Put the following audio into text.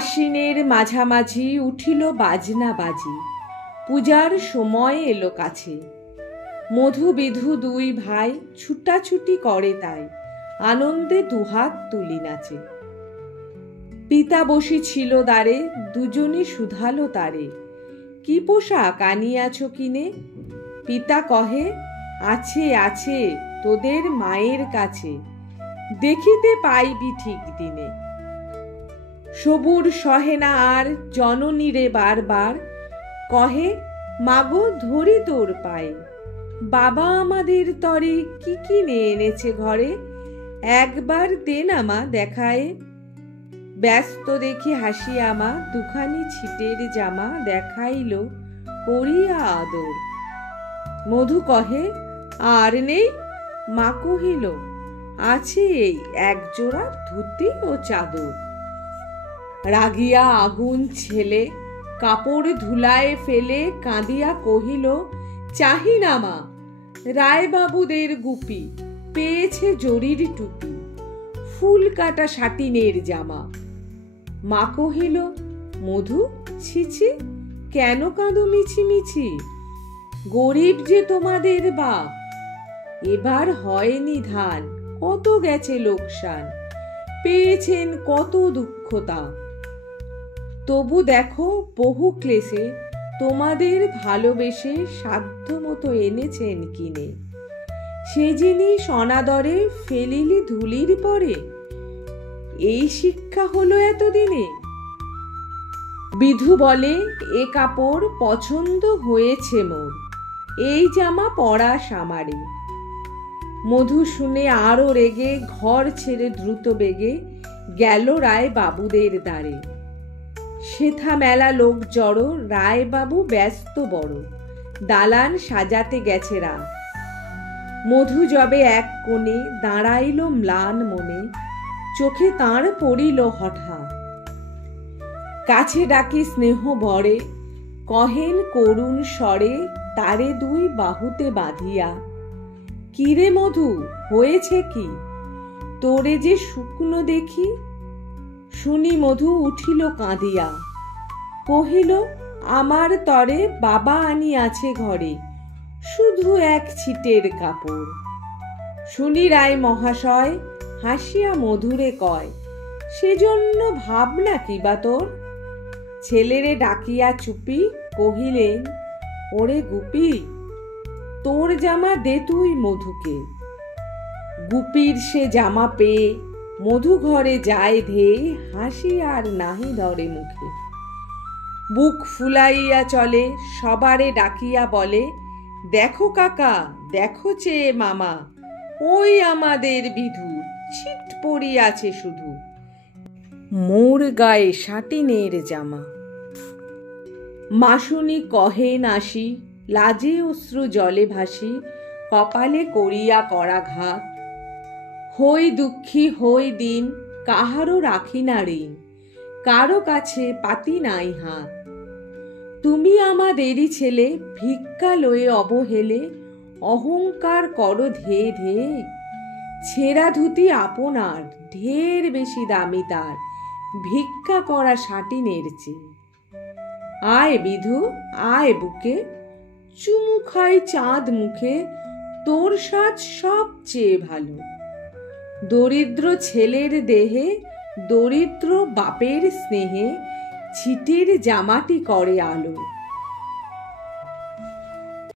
আশ্বিনের মাঝামাঝি উঠিল বাজনা বাজি, পূজার সময় এলো কাছে। মধু বিধু দুই ভাই ছুটাছুটি করে, তাই আনন্দে দুহাত তুলি নাচে। পিতা বসি ছিল দ্বারে, দুজনে শুধালো তারে, কি পোশাক আনিয়াছ কিনে? পিতা কহে, আছে আছে তোদের মায়ের কাছে, দেখিতে পাইবি ঠিক দিনে। সবুর সহে না আর জননীরে বারবার, কহে, মাগো ধরি তোর পায়ে। বাবা আমাদের তরে কি কিনে এনেছে ঘরে, একবার দে না মা দেখায়ে। ব্যস্ত দেখি হাসিয়া মা দুখানি ছিটের জামা দেখাইল করিয়া আদর। মধু কহে, আর নেই? মা কহিল, আছে এই একজোড়া ধুতি ও চাদর। রাগিয়া আগুন ছেলে কাপড় ধুলায় ফেলে কাঁদিয়া কহিল, চাহি না মা, রায়বাবুদের গুপি পেয়েছে জরির টুপি, ফুল কাটা সাটিনের জামা। মা কহিল, মধু ছিছি, কেন কাঁদো মিছিমিছি? গরিব যে তোমাদের বাপ, এবার হয়নি ধান, কত গেছে লোকসান, পেয়েছেন কত দুঃখতা। তবু দেখো বহু ক্লেশে তোমাদের ভালোবেসে সাধ্য মতো এনেছেন কিনে। সে জিনিস অনাদরে ফেলিলি ধুলির পরে, এই শিক্ষা হলো এতদিনে। বিধু বলে, এ কাপড় পছন্দ হয়েছে মোর, এই জামা পরা সামারে। মধু শুনে আরো রেগে ঘর ছেড়ে দ্রুত বেগে গেল রায় বাবুদের দ্বারে। সেথা মেলা লোক জড়ো, রায় বাবু ব্যস্ত বড়, দালান সাজাতে গেছে রাত। মধু যবে এক কোণে দাঁড়াইল ম্লান মনে, চোখে তাঁর পড়িল হঠাৎ। কাছে ডাকি স্নেহ ভরে, কহেন করুণ স্বরে তারে দুই বাহুতে বাঁধিয়া, কিরে মধু হয়েছে কি, তোরে যে শুকনো দেখি। শুনি মধু উঠিল কাঁদিয়া, কহিল, আমার তরে বাবা আনিয়াছে ঘরে শুধু এক ছিটের কাপড়। শুনি রায় মহাশয় হাসিয়া মধুরে কয়, সেজন্য ভাবনা কি বা তোর? ছেলেরে ডাকিয়া চুপি কহিলেন, ওরে গুপি, তোর জামা দে তুই মধুকে। গুপির সে জামা পেয়ে মধু ঘরে যায় ধেয়ে, হাসি আর নাহি ধরে মুখে। বুক ফুলাইয়া চলে, সবারে ডাকিয়া বলে, দেখো কাকা, দেখো চেয়ে মামা, ওই আমাদের বিধু ছিট পড়িয়াছে শুধু, মোর গায়ে সাটিনের জামা। মাসুনি কহেন আসি, লাজে অশ্রু জলে ভাসি, কপালে করিয়া করাঘাত। হই দুঃখী হই দিন, কাহারও রাখি না ঋণ, কারো কাছে পাতি নাই হাত। তুমি আমাদেরই ছেলে, ভিক্ষা লয়ে অবহেলে, অহংকার করো ধেয়ে ধেয়ে। ছেঁড়া ধুতি আপনার, ঢের বেশি দামি তার, ভিক্ষা করা সাটিনের চেয়ে। আয় বিধু আয় বুকে, চুমু খাই চাঁদ মুখে, তোর সাজ সবচেয়ে ভালো। দরিদ্র ছেলের দেহে, দরিদ্র বাপের স্নেহে, ছিটের জামাটি করে আলো।